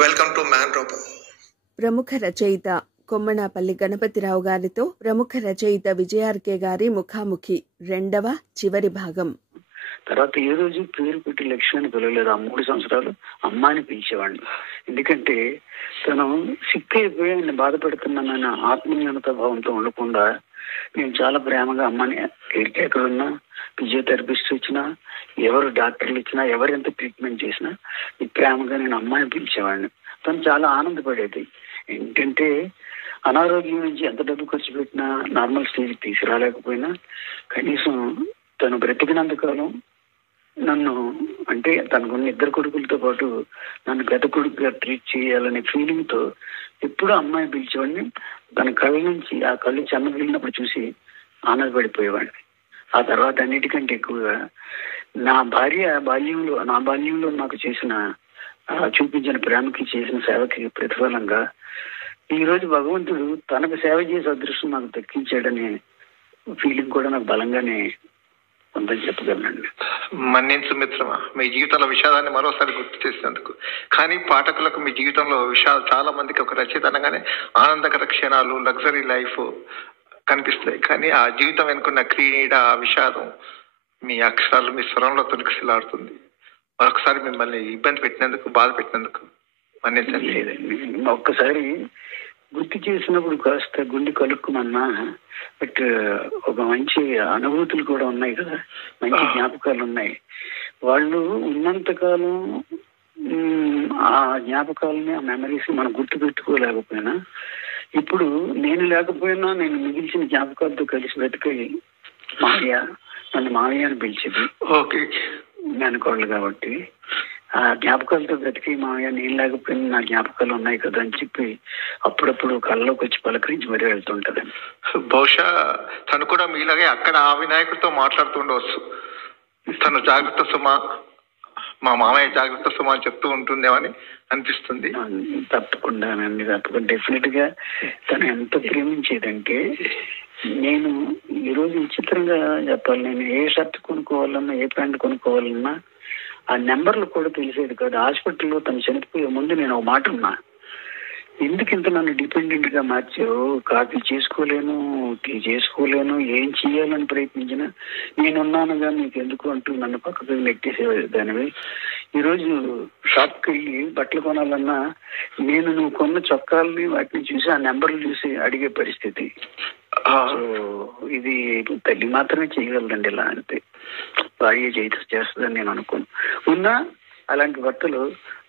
Welcome to man robo. ప్రముఖ రచయిత కొమ్మనాపల్లి గణపతిరావు గారితో ప్రముఖ రచయిత విజయార్కే గారి ముఖాముఖి రెండవ చివరి భాగం. తర్వాత ఏ రోజు పేరు పెట్టి లక్ష్మి అని పిలవలేదు. ఆ 3 సంవత్సరాలు అమ్మ అని పిలిచేవాడిని. ఎందుకంటే తను సిక్ అయిపోయి ఆయన బాధపడుతున్నానన్న ఆత్మీయత భావంతో ఉండకుండా నేను చాలా ప్రేమగా అమ్మని ఎక్కడున్నా, ఫిజియోథెరపిస్ట్ వచ్చినా, ఎవరు డాక్టర్లు ఇచ్చినా, ఎవరు ఎంత ట్రీట్మెంట్ చేసినా ఈ ప్రేమగా నేను అమ్మాయిని పిలిచేవాడిని. తను చాలా ఆనందపడేది. ఏంటంటే అనారోగ్యం నుంచి ఎంత డబ్బు ఖర్చు పెట్టినా నార్మల్ స్టేజ్ తీసుకురాలేకపోయినా కనీసం తను బ్రతికినంతకాలం నన్ను, అంటే తనకున్న 2 కొడుకులతో పాటు నన్ను పెద్ద కొడుకుగా ట్రీట్ చేయాలనే ఫీలింగ్ తో ఎప్పుడూ అమ్మాయి పిలిచేవాడిని. తన కళ్ళ నుంచి ఆ కళ్ళు చెన్నగిలినప్పుడు చూసి ఆనందపడిపోయేవాడిని. ఆ తర్వాత అన్నిటికంటే ఎక్కువగా నా బాల్యంలో నాకు చేసిన చూపించిన ప్రేమకి, చేసిన సేవకి ప్రతిఫలంగా ఈ రోజు భగవంతుడు తనకు సేవ చేసే అదృష్టం నాకు దక్కించాడనే ఫీలింగ్ కూడా నాకు బలంగానే ఉందని చెప్పగలనండి. మన్నించు మిత్రమా, మీ జీవితంలో విషాదాన్ని మరోసారి గుర్తు చేసినందుకు. కానీ పాఠకులకు మీ జీవితంలో విషాదాలు, చాలా మందికి ఒక రచయిత అనగానే ఆనందకర క్షణాలు, లగ్జరీ లైఫ్ కనిపిస్తాయి. కానీ ఆ జీవితం వెనుకున్న క్రీడ, ఆ విషాదం మీ అక్షరాలు, మీ స్వరంలో తొలికిసలాడుతుంది. మరొకసారి మిమ్మల్ని ఇబ్బంది పెట్టినందుకు, బాధ పెట్టినందుకు మన్నించండి. ఒక్కసారి గుర్తు చేసినప్పుడు కాస్త గుండె కలుక్కుమన్నా, బట్ ఒక మంచి అనుభూతులు కూడా ఉన్నాయి కదా, మంచి జ్ఞాపకాలు ఉన్నాయి. వాళ్ళు ఉన్నంతకాలం ఆ జ్ఞాపకాలని, ఆ మెమరీస్ మనం గుర్తు పెట్టుకోలేకపోయినా, ఇప్పుడు నేను లేకపోయినా నేను మిగిల్చిన జ్ఞాపకాలతో కలిసి బ్రతికి నన్ను మావయ్య అని పిలిచేది. ఓకే, అనుకోవాలి కాబట్టి ఆ జ్ఞాపకాలతో బ్రతికి మావయ్య, నేను లేకపోయినా నా జ్ఞాపకాలు ఉన్నాయి కదా అని చెప్పి అప్పుడప్పుడు కళ్ళలోకి వచ్చి పలకరించి మరీ వెళ్తుంటది. బహుశా తను కూడా మీలాగే అక్కడ ఆ వినాయకుడితో మాట్లాడుతుండవచ్చు. తను జాగ్రత్త సుమా, మా మామయ్య జాగ్రత్త సుమా అని చెప్తూ ఉంటుందేమని అనిపిస్తుంది. తప్పకుండా డెఫినెట్ గా తను ఎంత ప్రేమించేదంటే, నేను ఈరోజు విచిత్రంగా చెప్పాలి, నేను ఏ షర్ట్ కొనుక్కోవాలన్నా, ఏ ప్యాంట్ కొనుక్కోవాలన్నా ఆ నెంబర్లు కూడా తెలిసేది కాదు. హాస్పిటల్లో తను చనిపోయే ముందు నేను ఒక మాట ఉన్నా, ఎందుకు ఇంత నన్ను డిపెండెంట్ గా మార్చావు, కాఫీ చేసుకోలేను, టీ చేసుకోలేను, ఏం చేయాలని ప్రయత్నించినా నేనున్నానుగా, నీకు ఎందుకు అంటూ నన్ను పక్కకు నెట్టేసేదానివి. ఈరోజు షాప్కి వెళ్ళి బట్టలు కొనాలన్నా నువ్వు కొన్న చొక్కాలని వాటిని చూసి ఆ నెంబర్లు చూసి అడిగే పరిస్థితి. ఇది తల్లి మాత్రమే చేయగలదండి. ఇలా అంతే, భార్య చేస్తుందని నేను అనుకోను. ఉన్నా అలాంటి భర్తలు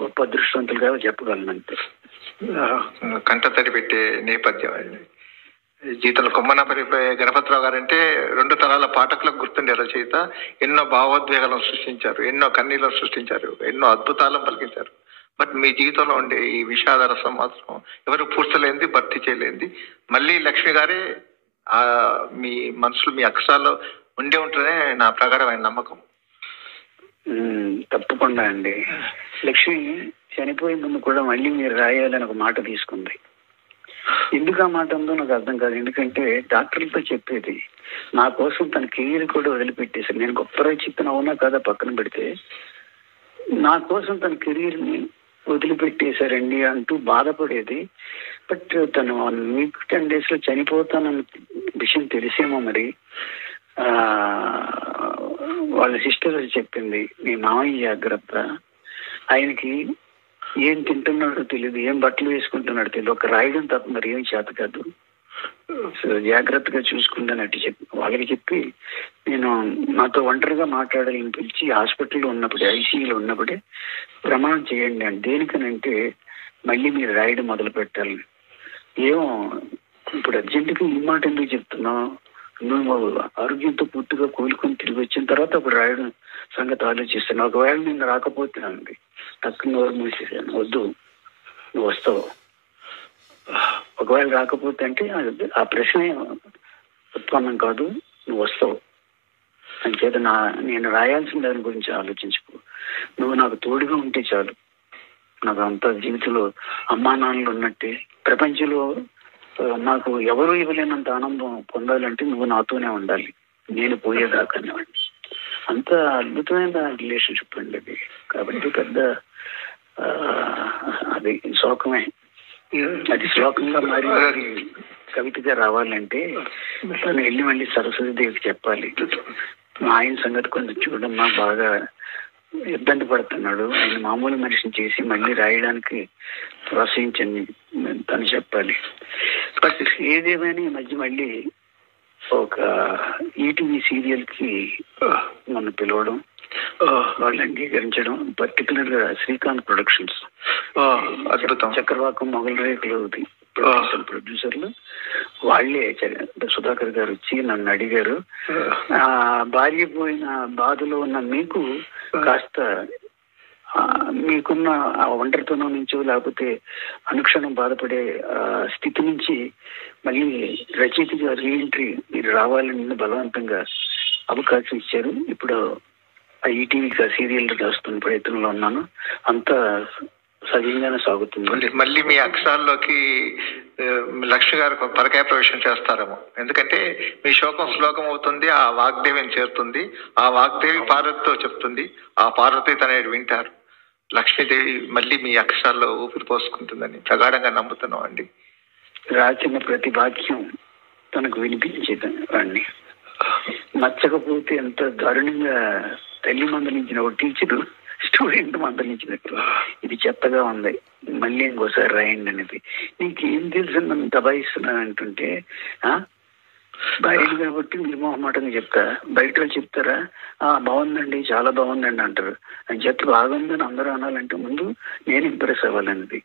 గొప్ప అదృష్టవంతులుగా చెప్పగలను అంతే. కంటతడి పెట్టే నేపథ్యం అండి జీవితంలో. కొమ్మనాపల్లి గణపతిరావు గారు అంటే 2 తరాల పాఠకులకు గుర్తుండే రచయిత. ఎన్నో భావోద్వేగాలను సృష్టించారు, ఎన్నో కన్నీళ్లను సృష్టించారు, ఎన్నో అద్భుతాలను పలికించారు. బట్ మీ జీవితంలో ఉండే ఈ విషాద రసం మాత్రం ఎవరు పూడ్చలేంది, భర్తీ చేయలేంది. మళ్ళీ లక్ష్మి గారే మీ మనసులో, మీ అక్షరాల్లో ఉండే ఉంటేనే నా ప్రగాఢమైన నమ్మకం. తప్పకుండా అండి. లక్ష్మి చనిపోయే ముందు కూడా మళ్ళీ మీరు రాయాలని ఒక మాట తీసుకుంది. ఎందుకు ఆ మాట ఉందో నాకు అర్థం కాదు. ఎందుకంటే డాక్టర్లతో చెప్పేది, నా కోసం తన కెరీర్ కూడా వదిలిపెట్టేసారు. నేను గొప్ప రచయితను అవునా కదా పక్కన పెడితే, నా కోసం తన కెరీర్ ని వదిలిపెట్టేశారండి అంటూ బాధపడేది. బట్ తను 1 వీక్ 10 days లో చనిపోతానన్న విషయం తెలిసేమో మరి వాళ్ళ సిస్టర్ చెప్పింది, మీ మామయ్య జాగ్రత్త, ఆయనకి ఏం తింటున్నాడో తెలియదు, ఏం బట్టలు వేసుకుంటున్నాడో తెలియదు, ఒక రాయడం తప్ప మరి ఏం చేత కాదు, సో జాగ్రత్తగా చూసుకుంటానట్టు వాళ్ళకి చెప్పి నేను నాతో ఒంటరిగా మాట్లాడాలని పిలిచి హాస్పిటల్లో ఉన్నప్పుడే, ఐసీయూలో ఉన్నప్పుడే ప్రమాణం చేయండి అని. దేనికనంటే మళ్ళీ మీరు రాయడం మొదలు పెట్టాలి. ఏమో ఇప్పుడు అర్జెంటుగా ఈ మాట ఎందుకు చెప్తున్నావు, నువ్వు ఆరోగ్యంతో పూర్తిగా కోలుకొని తిరిగి వచ్చిన తర్వాత అప్పుడు రాయడం సంగతి ఆలోచిస్తాను. ఒకవేళ నేను రాకపోతే అంది తక్కువ నోరు మూసేసాను, వద్దు నువ్వు వస్తావు, ఒకవేళ రాకపోతే అంటే ఆ ప్రశ్న ఉత్పన్నం కాదు, నువ్వు వస్తావు అని చేత నేను రాయాల్సిన దాని గురించి ఆలోచించుకో, నువ్వు నాకు తోడుగా ఉంటే చాలు, నాకు అంత జీవితంలో అమ్మా నాన్నలు ఉన్నట్టే, ప్రపంచంలో నాకు ఎవరూ ఇవ్వలేనంత ఆనందం పొందాలంటే నువ్వు నాతోనే ఉండాలి, నేను పోయేదాకానేవాడిని. అంత అద్భుతమైన రిలేషన్షిప్ అండి అది. కాబట్టి పెద్ద అది శోకమే. అది శ్లోకంగా మారి కవితగా రావాలంటే తను వెళ్ళి మళ్ళీ సరస్వతీదేవికి చెప్పాలి, ఆయన సంగతి కొంచెం చూడమ్మా, బాగా ఇబ్బంది పడుతున్నాడు, ఆయన మామూలు మనిషిని చేసి మళ్ళీ రాయడానికి ప్రోత్సహించండి తను చెప్పాలి. బట్ ఏదేమైనా ఈ మధ్య మళ్ళీ ఒక ఈటీవీ సీరియల్ కి నన్ను పిలవడం, వాళ్ళు అంగీకరించడం, పర్టికులర్ గా శ్రీకాంత్ ప్రొడక్షన్స్, చక్రవాకం మొగల రేకులు ప్రొడ్యూసర్లు వాళ్ళే సుధాకర్ గారు వచ్చి నన్ను అడిగారు, భార్య పోయిన బాధలో ఉన్న మీకు కాస్త మీకున్న ఆ ఒంటరితనం నుంచో లేకపోతే అనుక్షణం బాధపడే స్థితి నుంచి మళ్ళీ రచయితగా రీఎంట్రీ మీరు రావాలని బలవంతంగా అవకాశం ఇచ్చారు. ఇప్పుడు ఆ ఈటీవీకి సీరియల్ రాస్తున్న ప్రయత్నంలో ఉన్నాను. అంతా సజీవంగానే సాగుతుంది. మళ్ళీ మీ అక్షరాల్లోకి లక్ష్మి గారు పరకాయ ప్రవేశం చేస్తారేమో, ఎందుకంటే మీ శోకం శ్లోకం అవుతుంది, ఆ వాగ్దేవిని చేరుతుంది, ఆ వాగ్దేవి పార్వతితో చెప్తుంది, ఆ పార్వతి తనేది వింటారు. లక్ష్మీదేవి మళ్ళీ మీ అక్షరాల్లో ఊపిరి పోసుకుంటుందని ప్రగాఢంగా నమ్ముతున్నాం అండి. రాసిన ప్రతి వాక్యం తనకు వినిపించేదాన్ని, నచ్చకపోతే ఎంత దారుణంగా తల్లి మందలించిన ఒక టీచరు స్టూడెంట్ మందలించినట్టు, ఇది చెత్తగా ఉంది మళ్ళీ ఇంకోసారి రాయండి అనేది. నీకేం తెలుసు నన్ను దబాయిస్తున్నాను అంటుంటే, బయట కాబట్టి నిర్మోహమాటంగా చెప్తా, బయట వాళ్ళు చెప్తారా బాగుందండి చాలా బాగుందండి అంటారు, అని చెప్పి బాగుందని అందరూ అనాలంటే ముందు నేను ఇంప్రెస్ అవ్వాలన్నది.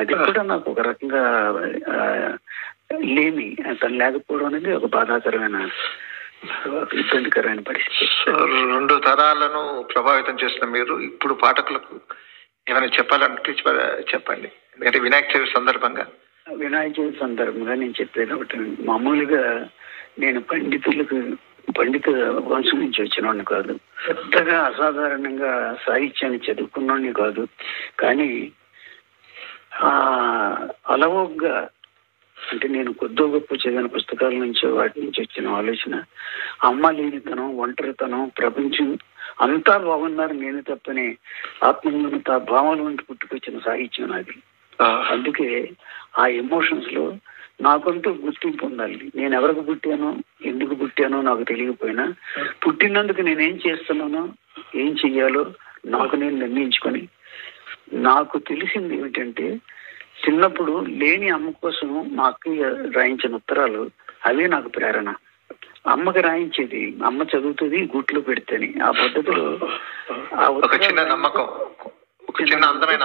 అది కూడా నాకు ఒక రకంగా లేని తను లేకపోవడం అనేది ఒక బాధాకరమైన ఇబ్బందికరమైన పరిస్థితి. రెండు తరాలను ప్రభావితం చేసిన మీరు ఇప్పుడు పాఠకులకు ఏమైనా చెప్పాలంటే చెప్పండి. ఎందుకంటే వినాయక చవితి సందర్భంగా నేను చెప్పేది ఒకటి, మామూలుగా నేను పండిత వంశం నుంచి వచ్చినవాడిని కాదు, పెద్దగా అసాధారణంగా సాహిత్యాన్ని చదువుకున్నవాడిని కాదు, కానీ అలవోగ్గా అంటే నేను కొద్దో గొప్ప చదివిన పుస్తకాల నుంచి వాటి నుంచి వచ్చిన ఆలోచన, అమ్మ లేనితనం, ఒంటరితనం, ప్రపంచం అంతా బాగున్నారు నేను తప్పని ఆత్మన్యూనత భావాల వంటి పుట్టుకొచ్చిన సాహిత్యం నాది. అందుకే ఆ ఎమోషన్స్ లో నాకంటూ గుర్తింపు ఉండాలి. నేను ఎవరికి పుట్టానో ఎందుకు పుట్టానో నాకు తెలియకపోయినా పుట్టినందుకు నేనేం చేస్తున్నానో ఏం చెయ్యాలో నాకు నేను నిర్ణయించుకొని, నాకు తెలిసింది ఏమిటంటే చిన్నప్పుడు లేని అమ్మ కోసం మా అక్కయ్య రాయించిన ఉత్తరాలు అవే నాకు ప్రేరణ. అమ్మకి రాయించేది, అమ్మ చదువుతుంది గూట్లో పెడితేని, ఆ పద్ధతిలో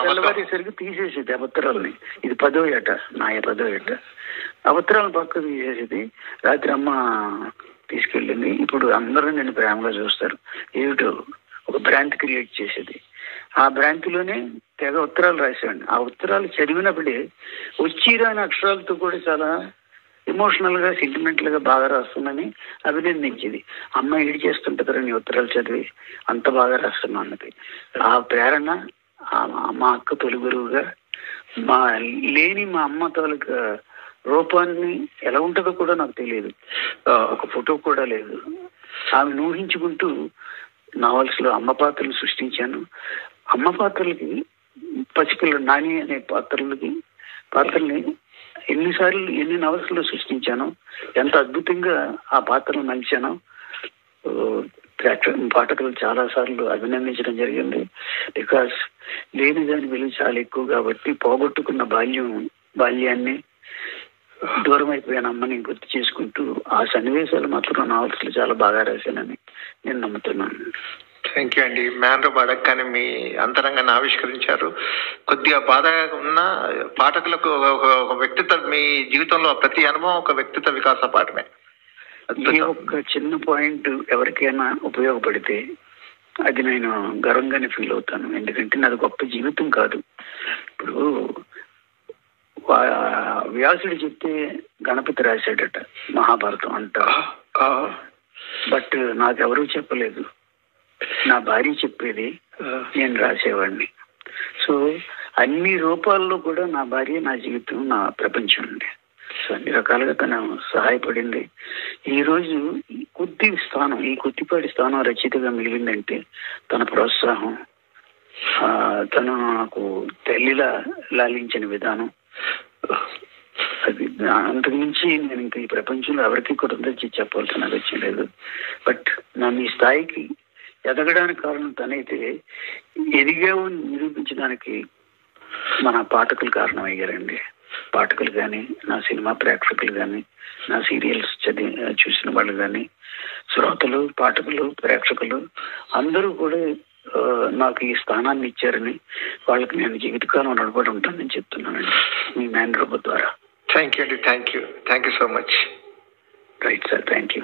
తెల్లవారేసరికి తీసేసేది ఆ ఉత్తరాలని. ఇది 10వ ఏట, నా 10వ ఏట. ఆ ఉత్తరాలను పక్క తీసేసేది. రాత్రి అమ్మ తీసుకెళ్ళింది. ఇప్పుడు అందరూ నేను ప్రేమగా చూస్తారు. ఏమిటో ఒక బ్రాండ్ క్రియేట్ చేసేది. ఆ బ్రాంచ్లోనే తెగ ఉత్తరాలు రాసేవాడిని. ఆ ఉత్తరాలు చదివినప్పుడే వచ్చిరాని అక్షరాలతో కూడా చాలా ఎమోషనల్ గా సెంటిమెంటల్ గా బాగా రాస్తుందని అభినందించేది. అమ్మ ఏడు చేస్తుంటారు నీ ఉత్తరాలు చదివి, అంత బాగా రాస్తున్నా అన్నది. ఆ ప్రేరణ మా అక్క తొలి గురువుగా, మా అమ్మ తాలూకా రూపాన్ని ఎలా ఉంటుందో కూడా నాకు తెలియదు, ఒక ఫోటో కూడా లేదు. ఆమెను ఊహించుకుంటూ నావల్స్ లో అమ్మ పాత్రలు సృష్టించాను. అమ్మ పాత్రలకి పసిపిల్ల నాని అనే పాత్రల్ని ఎన్ని నవల్స్ లో సృష్టించానో, ఎంత అద్భుతంగా ఆ పాత్రను మలిచానో పాఠకులు చాలా సార్లు అభినందించడం జరిగింది. బికాస్ లేని దాని విలువ చాలా ఎక్కువ కాబట్టి పోగొట్టుకున్న బాల్యాన్ని, దూరం అయిపోయిన అమ్మని గుర్తు చేసుకుంటూ ఆ సన్నివేశాలు మాత్రం నావల్స్ లో చాలా బాగా రాశానని నేను నమ్ముతున్నాను. థ్యాంక్ యూ అండి. మ్యాన్రో అడగగానే మీ అంతరంగాన్ని ఆవిష్కరించారు. కొద్దిగా బాధగా ఉన్న పాఠకులకు ఒక వ్యక్తిత్వ, మీ జీవితంలో ప్రతి అనుభవం ఒక వ్యక్తిత్వ వికాస పాఠమే. ఈ ఒక్క చిన్న పాయింట్ ఎవరికైనా ఉపయోగపడితే అది నేను గర్వంగానే ఫీల్ అవుతాను. ఎందుకంటే నాది గొప్ప జీవితం కాదు. ఇప్పుడు వ్యాసుడు చెప్తే గణపతి రాశాడట మహాభారతం అంటారు, బట్ నాకెవరూ చెప్పలేదు. నా భార్య చెప్పేది, నేను రాసేవాడిని. సో అన్ని రూపాల్లో కూడా నా భార్య నా జీవితం, నా ప్రపంచం ఉంది. సో అన్ని రకాలుగా తను సహాయపడింది. ఈ రోజు ఈ కొద్దిపాటి స్థానం రచయితగా మిగిలిందంటే తన ప్రోత్సాహం, తను నాకు తల్లిలా లాలించిన విధానం, అది అంతకు మించి నేను ఇంకా ఈ ప్రపంచంలో ఎవరికి కృతజ్ఞత చెప్పాల్సిన అవసరం లేదు. బట్ నన్ను ఈ స్థాయికి ఎదగడానికి కారణం తనైతే, ఎదిగావు నిరూపించడానికి మన పాఠకులు కారణమయ్యారండి. పాఠకులు కానీ, నా సినిమా ప్రేక్షకులు కానీ, నా సీరియల్స్ చూసిన వాళ్ళు కానీ, శ్రోతలు, పాఠకులు, ప్రేక్షకులు అందరూ కూడా నాకు ఈ స్థానాన్ని ఇచ్చారని వాళ్ళకి నేను జీవితకాలం రుణపడి ఉంటానని చెప్తున్నానండి మీ మ్యాన్ రోబో ద్వారా. థ్యాంక్ యూ అండి. Thank you so much. Right sir, thank you.